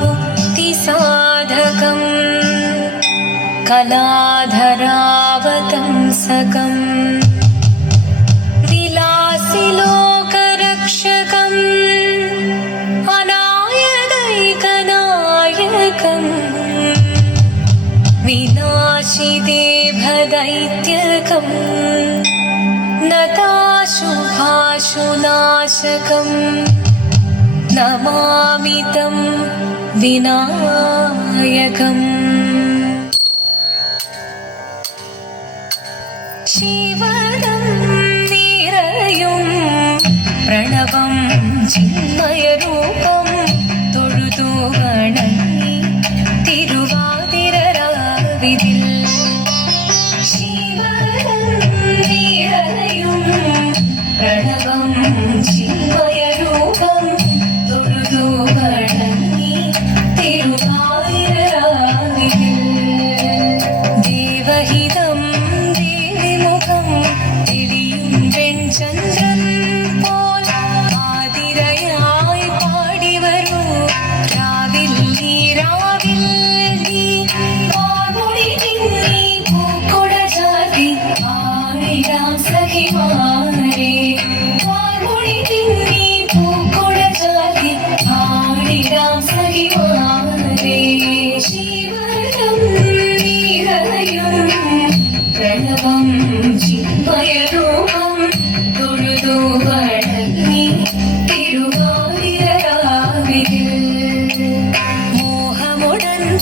क्तिसाधकम् कलाधरावतंसकम् विलासिलोकरक्षकम् लोकरक्षकम् अनायनैकनायकम् विनाशिदेभदैत्यकम् नताशुभाशुनाशकम्। ताशुभाशुनाशकम् न विनायकम् शिवदं निरयुं प्रणवं चिन्मयरूप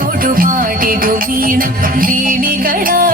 തൊടുപാടിടു വീണ വീണികളാ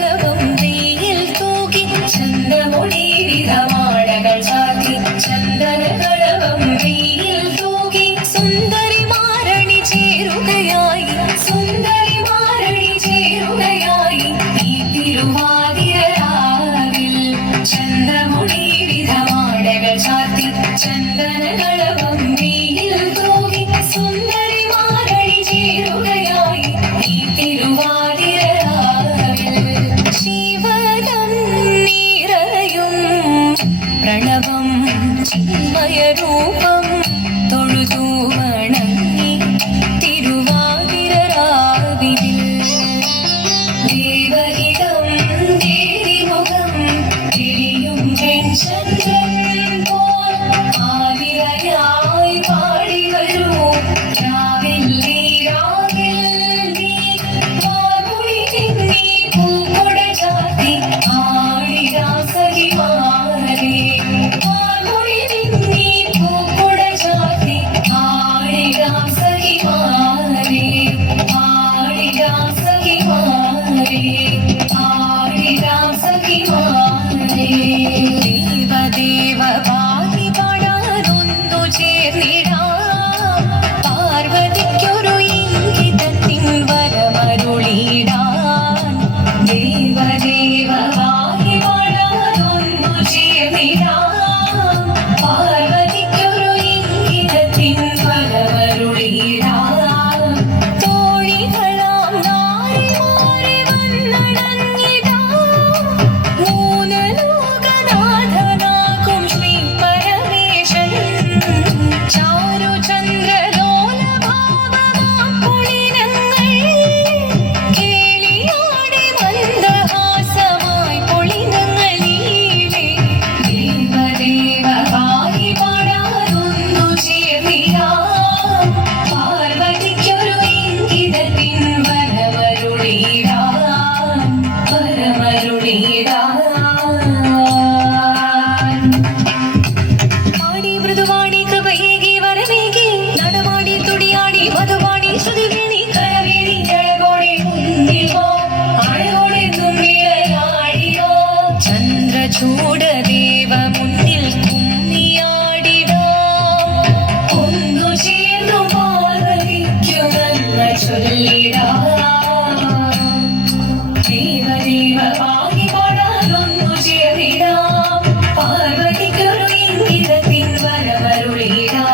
ജീവ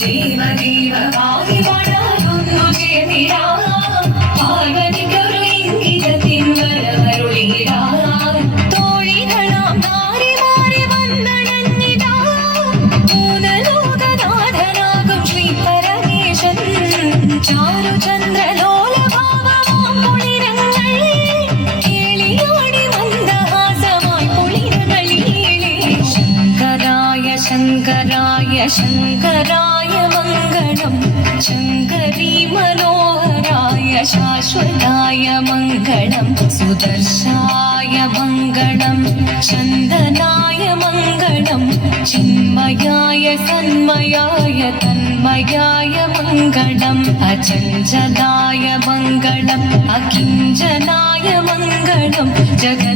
ദൈവ ദൈവമായി വളർന്നു ചെയ്തിടാൻ शङ्कराय मङ्गलम् शङ्करी मनोहराय शाश्वताय मङ्गलम् सुदर्शाय मङ्गलम् चन्दनाय मङ्गलम् चिन्मयाय सन्मयाय तन्मयाय मङ्गलम् अचञ्चलाय मङ्गलम् अकिञ्चनाय मङ्गलम् जगत्शिवाय